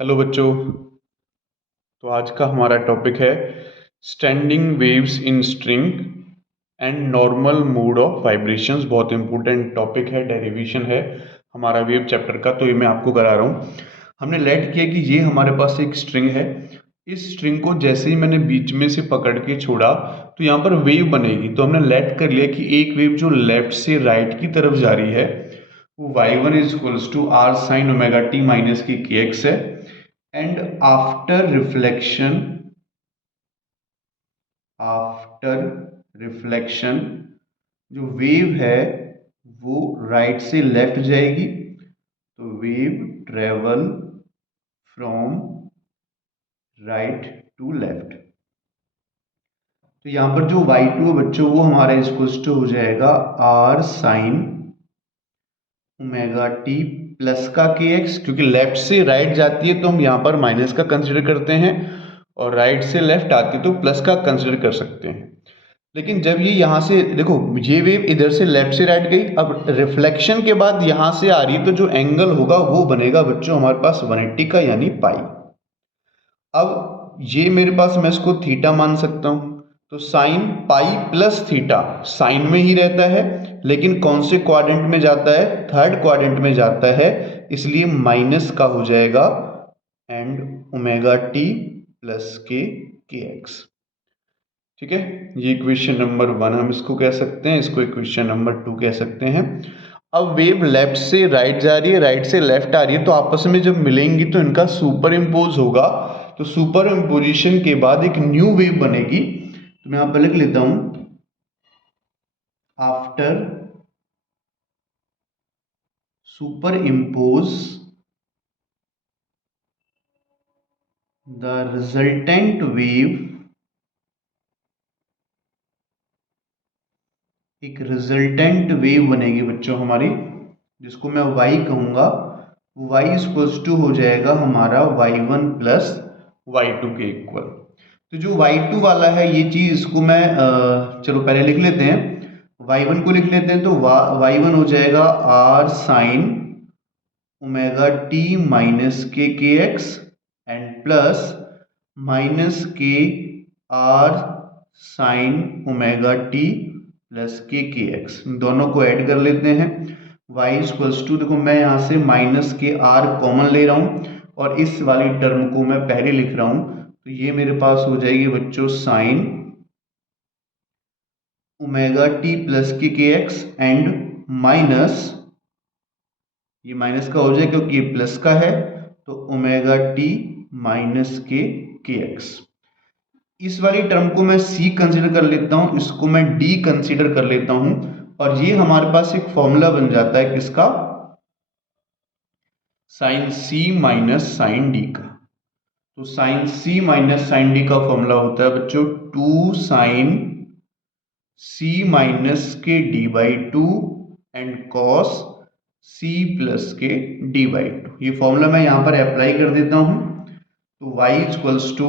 Hello बच्चों। तो आज का हमारा टॉपिक है standing waves in string and normal mode of vibrations. बहुत इंपॉर्टेंट टॉपिक है, डेरिवेशन है हमारा वेव चैप्टर का। तो ये मैं आपको करा रहा हूँ। हमने लेट किया कि ये हमारे पास एक स्ट्रिंग है। इस स्ट्रिंग को जैसे ही मैंने बीच में से पकड़ के छोड़ा तो यहाँ पर वेव बनेगी। तो हमने लेट कर लिया कि एक वेव जो लेफ्ट से राइट की तरफ जा रही है वो y1 is equals to r sine omega t minus की kx है। एंड आफ्टर रिफ्लेक्शन जो वेव है वो राइट से लेफ्ट जाएगी। तो wave travel from right to left. तो यहां पर जो y2 है बच्चों वो हमारा इक्वल्स टू हो जाएगा r sine omega t plus का kx, क्योंकि लेफ्ट से राइट जाती है तो हम यहाँ पर माइनस का कंसिडर करते हैं और राइट से लेफ्ट आती है तो प्लस का कंसिडर कर सकते हैं। लेकिन जब ये यहाँ से देखो, ये वेव इधर से लेफ्ट से राइट गई, अब रिफ्लेक्शन के बाद यहाँ से आ रही है तो जो एंगल होगा वो बनेगा बच्चों हमारे पास 180 का, यानी पाई। अब ये मेरे पास मैं इसको थीटा मान सकता हूं। तो sine pi plus theta sine में ही रहता है, लेकिन कौन से क्वाड्रेंट में जाता है? थर्ड क्वाड्रेंट में जाता है, इसलिए माइनस का हो जाएगा and omega t plus k x. ठीक है, ये इक्वेशन नंबर 1 हम इसको कह सकते हैं, इसको इक्वेशन नंबर 2 कह सकते हैं। अब वेव लेफ्ट से राइट जा रही है, राइट से लेफ्ट आ रही है, तो आपस में जब मिलेंगी तो इनका सुपर इम्पोज होगा। तो सुपर इम्पोजिशन के बाद एक न्यू वेव बनेगी। तो मैं यहां पर लिख लेता हूं after super impose the resultant wave, एक रिजल्टेंट वेव बनेगी बच्चों हमारी, जिसको मैं y कहूंगा। y इक्वल्स टू हो जाएगा हमारा y1 प्लस y2 के इक्वल। तो जो y2 वाला है ये चीज, इसको मैं चलो पहले लिख लेते हैं। y1 को लिख लेते हैं, तो y1 हो जाएगा r sine omega t minus k x and plus minus k r sine omega t plus k x. दोनों को ऐड कर लेते हैं। y इक्वल्स टू, देखो मैं यहां से माइनस के आर कॉमन ले रहा हूं और इस वाली टर्म को मैं पहले लिख रहा हूं। तो ये मेरे पास हो जाएगी बच्चों sign omega t plus k x and minus, ये माइनस का हो जाए क्योंकि ये प्लस का है, तो omega t minus k x. इस वाली टर्म को मैं c कंसीडर कर लेता हूं, इसको मैं d कंसीडर कर लेता हूं, और ये हमारे पास एक फॉर्मूला बन जाता है किसका? Sine c minus sine d का। तो sine c minus sine d का फॉर्मूला होता है बच्चों 2 sine c minus k d by two and cos c plus k d by two. ये फॉर्मूला मैं यहां पर अप्लाई कर देता हूं। तो y equals to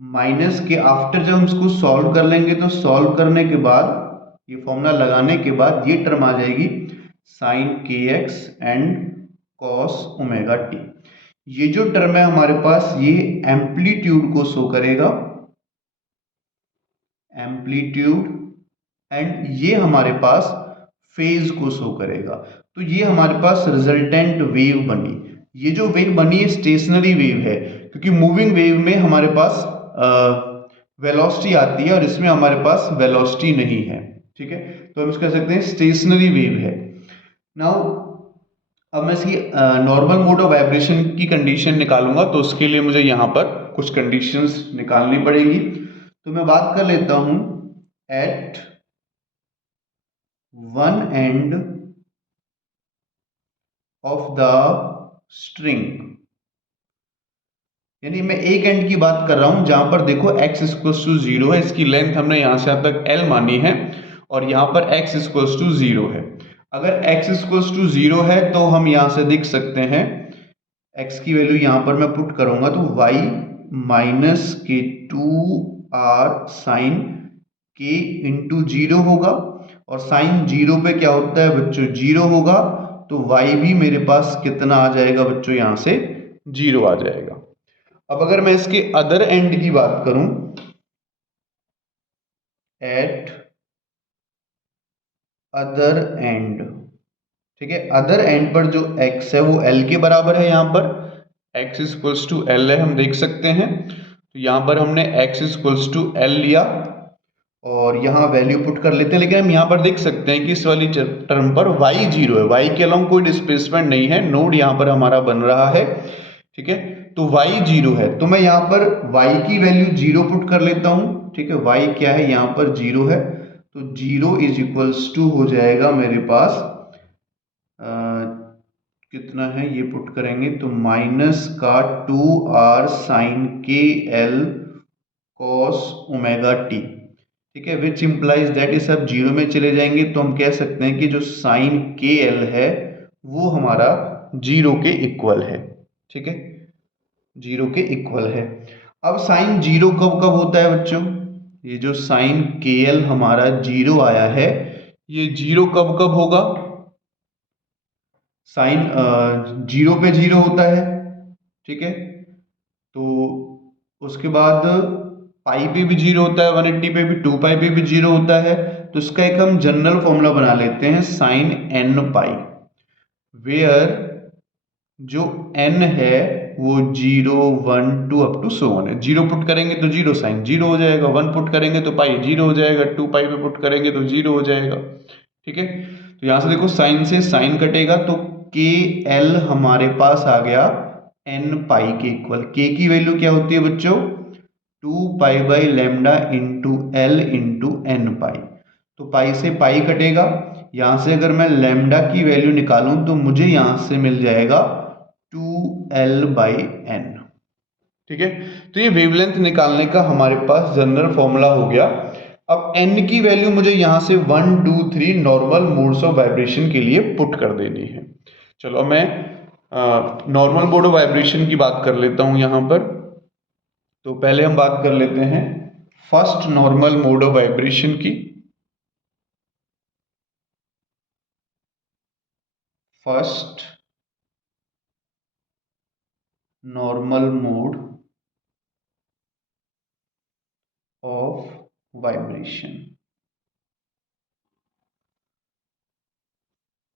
minus k, after जब हम इसको सॉल्व कर लेंगे तो सॉल्व करने के बाद ये फॉर्मूला लगाने के बाद ये टर्म आ जाएगी साइन के x and cos omega T. ये जो टर्म है हमारे पास ये एम्पलीट्यूड को शो करेगा, एम्पलीट्यूड, एंड ये हमारे पास फेज को शो करेगा। तो ये हमारे पास रिजल्टेंट वेव बनी। ये जो वेव बनी है स्टेशनरी वेव है, क्योंकि मूविंग वेव में हमारे पास वेलोसिटी आती है और इसमें हमारे पास वेलोसिटी नहीं है। ठीक है, तो हम इसको कह सकते हैं स्टेशनरी वेव है। नाउ अब मैं इसकी नॉर्मल मोड ऑफ वाइब्रेशन की कंडीशन निकालूंगा, तो उसके लिए मुझे यहाँ पर कुछ कंडीशंस निकालनी पड़ेगी। तो मैं बात कर लेता हूं at one end of the string, यानी मैं एक एंड की बात कर रहा हूं जहां पर देखो x इक्वल्स टू 0 है, इसकी लेंथ हमने यहां से यहां तक l मानी है, और यहां पर x इक्वल्स टू 0 है। अगर x इक्वल्स टू 0 है तो हम यहां से देख सकते हैं x की वैल्यू यहां पर मैं पुट करूंगा तो y माइनस के 2r साइन के इंटू 0 होगा, और साइन 0 पे क्या होता है बच्चों? 0 होगा। तो y भी मेरे पास कितना आ जाएगा बच्चों? यहां से 0 आ जाएगा। अब अगर मैं इसके अदर एंड की बात करूं, एट अदर एंड, ठीक है, अदर एंड पर जो x है वो l के बराबर है। यहाँ पर x इक्वल्स टू l है, हम देख सकते हैं। तो यहाँ पर हमने x इक्वल्स टू l लिया और यहाँ वैल्यू पुट कर लेते हैं। लेकिन हम यहाँ पर देख सकते हैं कि इस वाली टर्म पर y 0 है, y के अलावा कोई डिस्प्लेसमेंट नहीं है, नोड यहाँ पर हमारा बन रहा है, ठीक है। तो y 0 है, तो मैं यहाँ पर y की वैल्यू 0 पुट कर लेता हूँ, ठीक है। y क्या है, यहाँ पर 0 है, तो 0 इज इक्वल्स टू हो जाएगा मेरे पास कितना है, ये पुट करेंगे तो माइनस का 2r साइन के एल कॉस ओमेगा टी, ठीक है, विच इम्प्लाइज दैट, ये सब 0 में चले जाएंगे तो हम कह सकते हैं कि जो साइन के एल है वो हमारा 0 के इक्वल है, ठीक है, 0 के इक्वल है। अब साइन 0 कब कब होता है बच्चों, ये जो साइन के एल हमारा 0 आया है, ये 0 कब कब होगा, साइन 0 पे 0 होता है, ठीक है। तो उसके बाद पाई पे भी 0 होता है, 180 पे भी, 2 पाई पे भी 0 होता है। तो इसका एक हम जनरल फॉर्मूला बना लेते हैं, साइन n पाई, वेयर जो n है वो 0 1 2 अप टू सो ऑन है। 0 पुट करेंगे तो 0 साइन 0 हो जाएगा, 1 पुट करेंगे तो पाई 0 हो जाएगा, 2 पाई पे पुट करेंगे तो 0 हो जाएगा, ठीक है। तो यहां से देखो साइन से साइन कटेगा तो के एल हमारे पास आ गया n पाई के इक्वल। के की वैल्यू क्या होती है बच्चों, 2 pi by lambda into L into N pi. तो पाई से पाई कटेगा, यहां से अगर मैं लेमडा की वैल्यू निकालूं तो मुझे यहां से मिल जाएगा 2l बाई एन, ठीक है। तो ये वेवलेंथ निकालने का हमारे पास जनरल फॉर्मूला हो गया। अब n की वैल्यू मुझे यहां से 1 2 3 नॉर्मल मोड्स ऑफ वाइब्रेशन के लिए पुट कर देनी है। चलो मैं नॉर्मल मोड ऑफ वाइब्रेशन की बात कर लेता हूं यहां पर। तो पहले हम बात कर लेते हैं first normal mode of vibration की। First normal mode of vibration.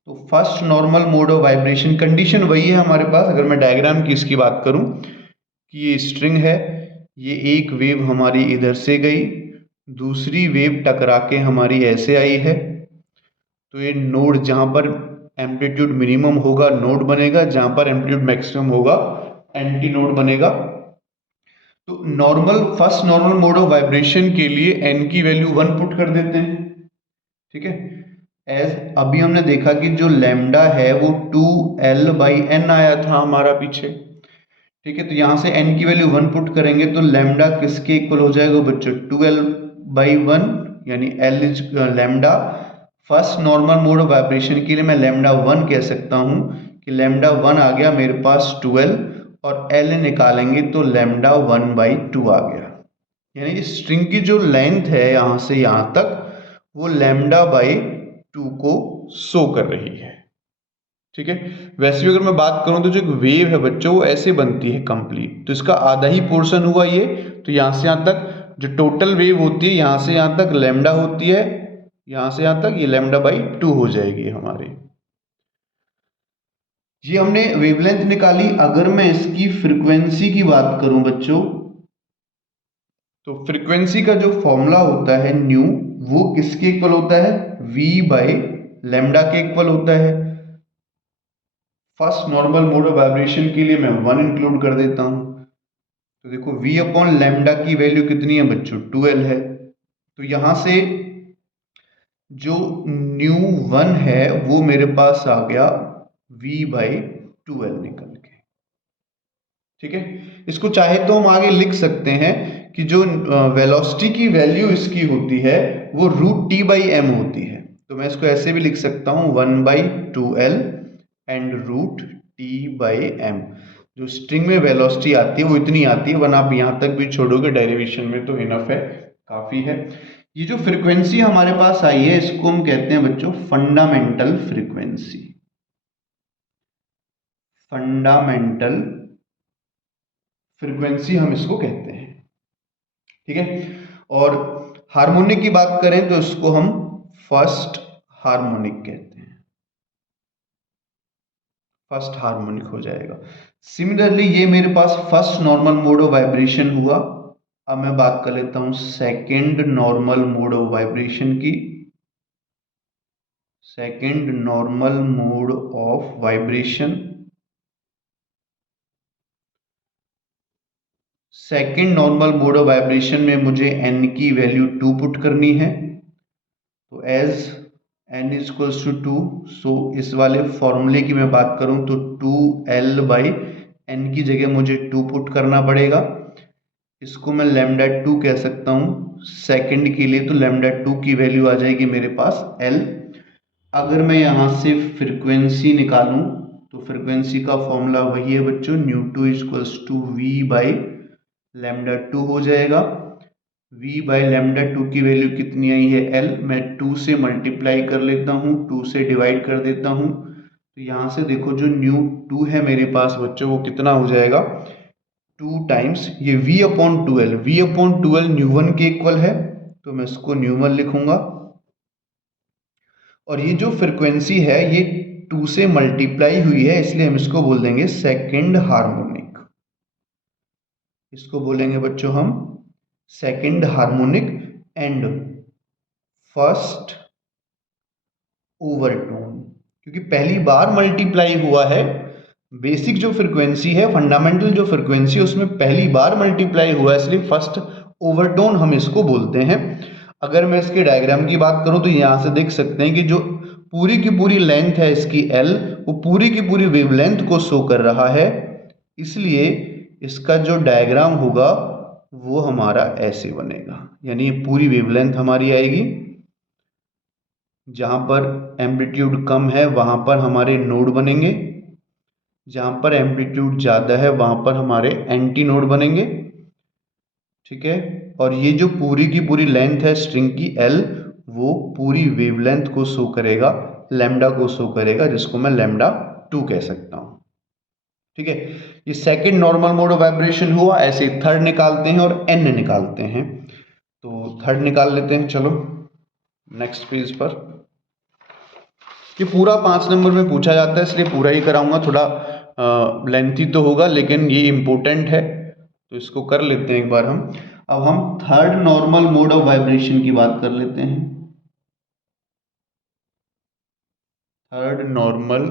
तो first normal mode of vibration condition वही है हमारे पास। अगर मैं डायग्राम की इसकी बात करूं कि ये स्ट्रिंग है, ये एक वेव हमारी इधर से गई, दूसरी वेव टकरा के हमारी ऐसे आई है। तो ये नोड जहां पर एम्पलीट्यूड मिनिमम होगा नोड बनेगा, जहां पर एम्पलीट्यूड मैक्सिमम होगा एंटी नोड बनेगा। तो normal first normal mode of vibration के लिए n की वैल्यू 1 पुट कर देते हैं, ठीक है। एज अभी हमने देखा कि जो लैम्डा है वो 2l बाई एन आया था हमारा पीछे, ठीक है। तो यहां से n की वैल्यू 1 पुट करेंगे तो लैम्डा किसके इक्वल हो जाएगा बच्चों, 2l बाई 1, यानी l is lambda. First normal mode of vibration के लिए मैं लैम्डा 1 कह सकता हूं कि लैम्डा 1 आ गया मेरे पास 12, और l निकालेंगे तो लैम्डा 1 बाई 2 आ गया। यानी स्ट्रिंग की जो लेंथ है यहां से यहां तक वो लैम्डा बाई 2 को शो कर रही है, ठीक है। वैसे भी अगर मैं बात करूं तो जो एक वेव है बच्चों वो ऐसे बनती है कंप्लीट, तो इसका आधा ही पोर्शन हुआ ये। तो यहां से यहां तक जो टोटल वेव होती है, यहां से यहां तक लैम्डा होती है, यहां से यहां तक ये लैम्डा बाई 2 हो जाएगी हमारी। ये हमने वेवलेंथ निकाली। अगर मैं इसकी फ्रीक्वेंसी की बात करूं बच्चों, तो फ्रीक्वेंसी का जो फॉर्मूला होता है न्यू, वो किसके इक्वल होता है, v बाई लैम्डा के इक्वल होता है। First normal mode of vibration के लिए मैं 1 इंक्लूड कर देता हूं। तो देखो v अपॉन लैम्डा की वैल्यू कितनी है बच्चों, 2l है। तो यहां से जो न्यू 1 है वो मेरे पास आ गया v बाई 2l निकल के, ठीक है। इसको चाहे तो हम आगे लिख सकते हैं कि जो वेलोसिटी की वैल्यू इसकी होती है वो रूट टी बाई एम होती है। तो मैं इसको ऐसे भी लिख सकता हूं 1 by 2l and root t by m. जो स्ट्रिंग में वेलोसिटी आती है वो इतनी आती है, वरना आप यहां तक भी छोड़ोगे डेरिवेशन में तो इनफ है, काफी है। ये जो फ्रीक्वेंसी हमारे पास आई है इसको हम कहते हैं बच्चों फंडामेंटल फ्रीक्वेंसी। फंडामेंटल फ्रीक्वेंसी हम इसको कहते हैं। ठीक है, और हार्मोनिक की बात करें तो इसको हम फर्स्ट हार्मोनिक कहते हैं, फर्स्ट हार्मोनिक हो जाएगा। सिमिलरली ये मेरे पास first normal mode of vibration हुआ। अब मैं बात कर लेता हूं second normal mode of vibration की। Second normal mode of vibration, second normal mode of vibration में मुझे n की वैल्यू 2 पुट करनी है। तो as n is equals to 2, so इस वाले फॉर्मूले की मैं बात करूं तो 2L बाई n की जगह मुझे 2 पुट करना पड़ेगा। इसको मैं लैम्डा 2 कह सकता हूं सेकंड के लिए, तो लैम्डा 2 की वैल्यू आ जाएगी मेरे पास L। अगर मैं यहाँ से फ्रीक्वेंसी निकालूं तो फ्रीक्वेंसी का फॉर्मूला वही है बच्चों, nu two is equals to V by lambda 2 हो जाएगा। V बाई लैम्डा 2 की वैल्यू कितनी आई है L, मैं 2 से मल्टीप्लाई कर लेता हूँ, 2 से डिवाइड कर देता हूँ। तो यहाँ से देखो जो न्यू 2 है मेरे पास बच्चों वो कितना हो जाएगा, 2 टाइम्स ये V upon 2L, V upon 2L new 1 के इक्वल है, तो मैं इसको न्यू 1 लिखूंगा। और ये जो फ्रिक्वेंसी है ये 2 से मल्टीप्लाई हुई है, इसलिए हम इसको बोल देंगे सेकंड हार्मोनिक। इसको बोलेंगे बच्चों हम second harmonic and first overtone, क्योंकि पहली बार मल्टीप्लाई हुआ है। बेसिक जो फ्रिक्वेंसी है, फंडामेंटल जो फ्रिक्वेंसी है उसमें पहली बार मल्टीप्लाई हुआ है, इसलिए फर्स्ट ओवरटोन हम इसको बोलते हैं। अगर मैं इसके डायग्राम की बात करूं तो यहां से देख सकते हैं कि जो पूरी की पूरी लेंथ है इसकी L, वो पूरी की पूरी वेवलेंथ को शो कर रहा है, इसलिए इसका जो डायग्राम होगा वो हमारा ऐसे बनेगा। यानी ये पूरी वेवलेंथ हमारी आएगी, जहां पर एम्पलीट्यूड कम है वहां पर हमारे नोड बनेंगे, जहां पर एम्पलीट्यूड ज़्यादा है वहां पर हमारे एंटी नोड बनेंगे। ठीक है, और ये जो पूरी की पूरी लेंथ है स्ट्रिंग की L, वो पूरी वेवलेंथ को शो करेगा, लैम्डा को शो करेगा, जिसको मैं लैम्डा 2 कह सकता हूँ। ठीक है, ये second normal mode of vibration हुआ। ऐसे थर्ड निकालते हैं और n निकालते हैं, तो थर्ड निकाल लेते हैं। चलो नेक्स्ट पेज पर। ये पूरा 5 नंबर में पूछा जाता है, इसलिए पूरा ही कराऊंगा, थोड़ा लेंथी तो होगा लेकिन ये इम्पोर्टेंट है, तो इसको कर लेते हैं एक बार हम। अब हम third normal mode of vibration की बात कर लेते हैं। Third normal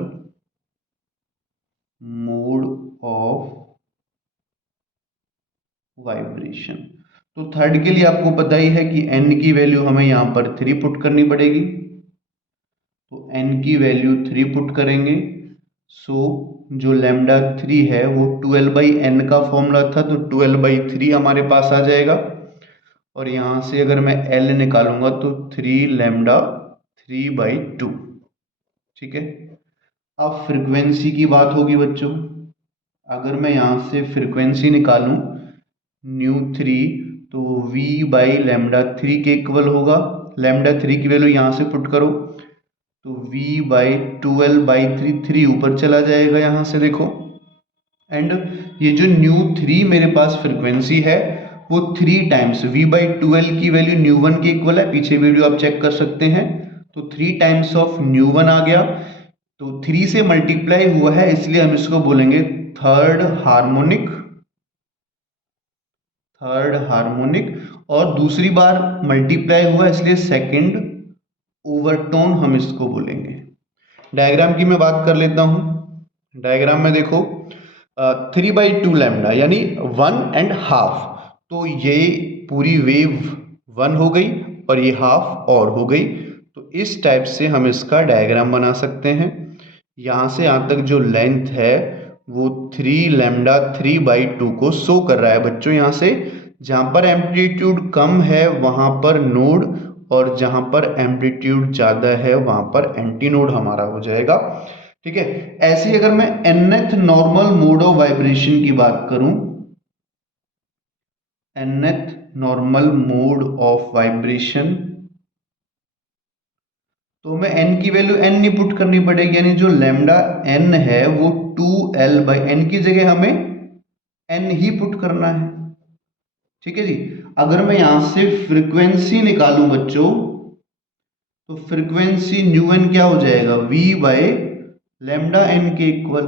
mode of vibration, तो थर्ड के लिए आपको पता ही है कि n की वैल्यू हमें यहाँ पर 3 पुट करनी पड़ेगी, तो n की वैल्यू 3 पुट करेंगे। सो जो लैम्डा 3 है वो 12 बाई एन का फॉर्मूला था, तो 12 बाई 3 हमारे पास आ जाएगा। और यहाँ से अगर मैं L निकालूंगा तो 3 लैम्डा 3 बाई 2। ठीक है, अब फ्रिक्वेंसी की बात होगी बच्चों। अगर मैं यहाँ से फ्रिक्वेंसी निकालूं न्यू 3, तो V बाई लैम्डा 3 के इक्वल होगा। लैम्डा 3 की वैल्यू यहाँ से पुट करो तो V बाई 12 बाई 3, 3 ऊपर चला जाएगा यहाँ से देखो। एंड ये जो न्यू 3 मेरे पास फ्रिक्वेंसी है वो 3 टाइम्स V बाई 12 की वैल्यू न्यू 1 के इक्वल है, पीछे वीडियो आप चेक कर सकते हैं। तो 3 टाइम्स ऑफ न्यू 1 आ गया, तो 3 से मल्टीप्लाई हुआ है, इसलिए हम इसको बोलेंगे थर्ड हार्मोनिक। थर्ड हार्मोनिक, और दूसरी बार मल्टीप्लाई हुआ इसलिए सेकंड ओवरटोन हम इसको बोलेंगे। डायग्राम की मैं बात कर लेता हूं। डायग्राम में देखो 3 बाई 2 लैम्डा यानी 1.5, तो ये पूरी वेव 1 हो गई और ये हाफ और हो गई। तो इस टाइप से हम इसका डायग्राम बना सकते हैं। यहाँ से यहाँ तक जो लेंथ है वो 3 लैम्डा 3 बाई 2 को शो कर रहा है बच्चों। यहाँ से जहाँ पर एम्पलीट्यूड कम है वहाँ पर नोड, और जहाँ पर एम्पलीट्यूड ज़्यादा है वहाँ पर एंटी नोड हमारा हो जाएगा। ठीक है, ऐसे ही अगर मैं nth normal mode of vibration की बात करूं, nth normal mode of vibration, तो मैं n की वैल्यू n नहीं पुट करनी पड़ेगी, यानी जो लैम्डा n है वो 2L बाई n की जगह हमें एन ही पुट करना है। ठीक है जी। अगर मैं यहां से फ्रीक्वेंसी निकालूं बच्चों, तो फ्रीक्वेंसी न्यू एन क्या हो जाएगा, v बाय लेमडा एन के इक्वल।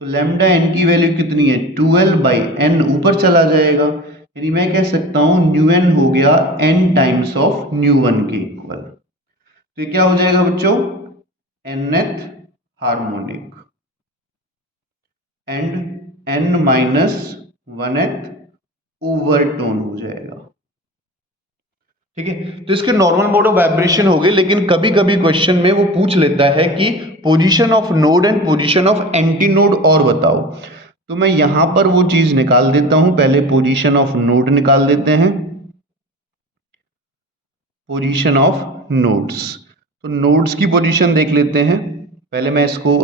तो लेमडा एन की वैल्यू कितनी है, 12 बाई एन, ऊपर चला जाएगा, यानी मैं कह सकता हूं न्यू एन हो गया n times of nu one के इक्वल। तो ये क्या हो जाएगा बच्चों, nth harmonic and n minus 1th overtone हो जाएगा। ठीक है, तो इसके नॉर्मल मोड ऑफ वाइब्रेशन हो गए, लेकिन कभी कभी क्वेश्चन में वो पूछ लेता है कि position of node and position of anti node और बताओ। तो मैं यहां पर वो चीज निकाल देता हूं, पहले पोजीशन ऑफ नोड निकाल देते हैं, पोजीशन ऑफ नोड्स। तो नोड्स की पोजीशन देख लेते हैं, पहले मैं इसको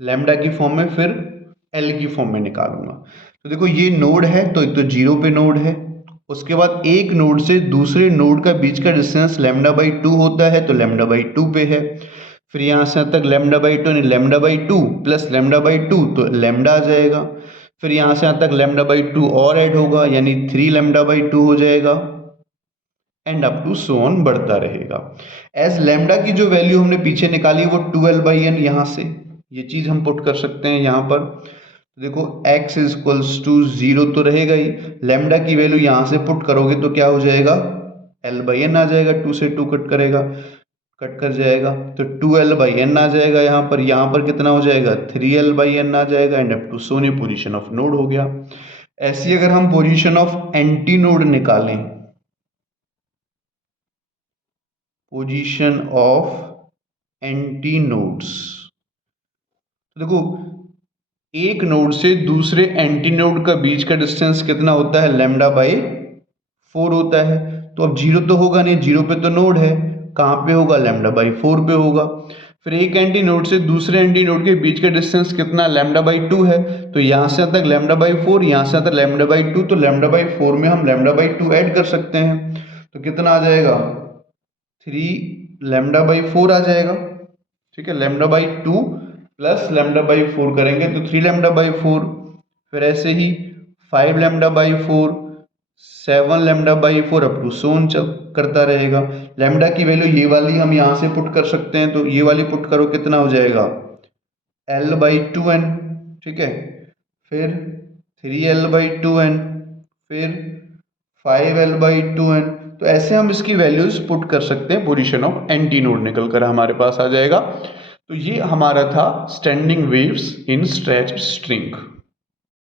लैम्डा की फॉर्म में फिर एल की फॉर्म में निकालूंगा। तो देखो ये नोड है, तो एक तो जीरो पे नोड है, उसके बाद एक नोड से दूसरे नोड का बीच का डिस्टेंस लैम्डा बाई 2 होता है, तो लैम्डा बाई 2 पे है। फिर यहाँ से तक लैम्डा बाई 2 यानी lambda by 2 plus lambda by 2, तो लैम्डा आ जाएगा। फिर यहाँ से तक लैम्डा बाई 2 और ऐड होगा, यानी 3 लैम्डा बाई 2 हो जाएगा, and up to so on बढ़ता रहेगा। एज लैम्डा की जो वैल्यू हमने पीछे निकाली वो 12 बाई एन, यहाँ से ये चीज हम पुट कर सकते हैं यहाँ पर। तो देखो x इज इक्वल्स टू 0 तो रहेगा ही, लैम्डा की वैल्यू यहाँ से पुट करोगे तो क्या हो जाएगा, l बाई एन आ जाएगा, 2 से 2 कट करेगा, कट कर जाएगा, तो 2l बाई एन आ जाएगा यहाँ पर कितना हो जाएगा, 3l बाई एन आ जाएगा, एंड अप टू सोने पोजिशन ऑफ नोड हो गया। ऐसी अगर हम पोजिशन ऑफ एंटी नोड निकालें, पोजीशन ऑफ एंटी नोड्स, तो देखो एक नोड से दूसरे एंटी नोड का बीच का डिस्टेंस कितना होता है, लैम्डा बाई 4 होता है। तो अब जीरो तो होगा नहीं, जीरो पे तो नोड है, कहाँ पे होगा, लैम्डा बाई 4 पे होगा। फिर एक एंटी नोड से दूसरे एंटी नोड के बीच का डिस्टेंस कितना, लैम्डा बाई 2 है, तो यहाँ से तक लैम्डा बाई 4, यहाँ से तक लैम्डा बाई 2, तो लैम्डा बाई 4 में हम लैम्डा बाई 2 ऐड कर सकते हैं, तो कितना आ जाएगा, 3 लैम्डा बाई 4 आ जाएगा। ठीक है, lambda by 2 plus lambda by 4 करेंगे तो 3 लैम्डा बाई 4, फिर ऐसे ही 5 lambda by 4, 7 lambda by 4 to टू सोन करता रहेगा। लैम्डा की वैल्यू ये वाली हम यहाँ से पुट कर सकते हैं, तो ये वाली पुट करो, कितना हो जाएगा, l बाई 2n। ठीक है, फिर 3l बाई 2n, फिर 5l बाई 2n। तो ऐसे हम इसकी वैल्यूज पुट कर सकते हैं, पोजीशन ऑफ एंटी नोड निकल कर हमारे पास आ जाएगा। तो ये हमारा था standing waves in stretched string.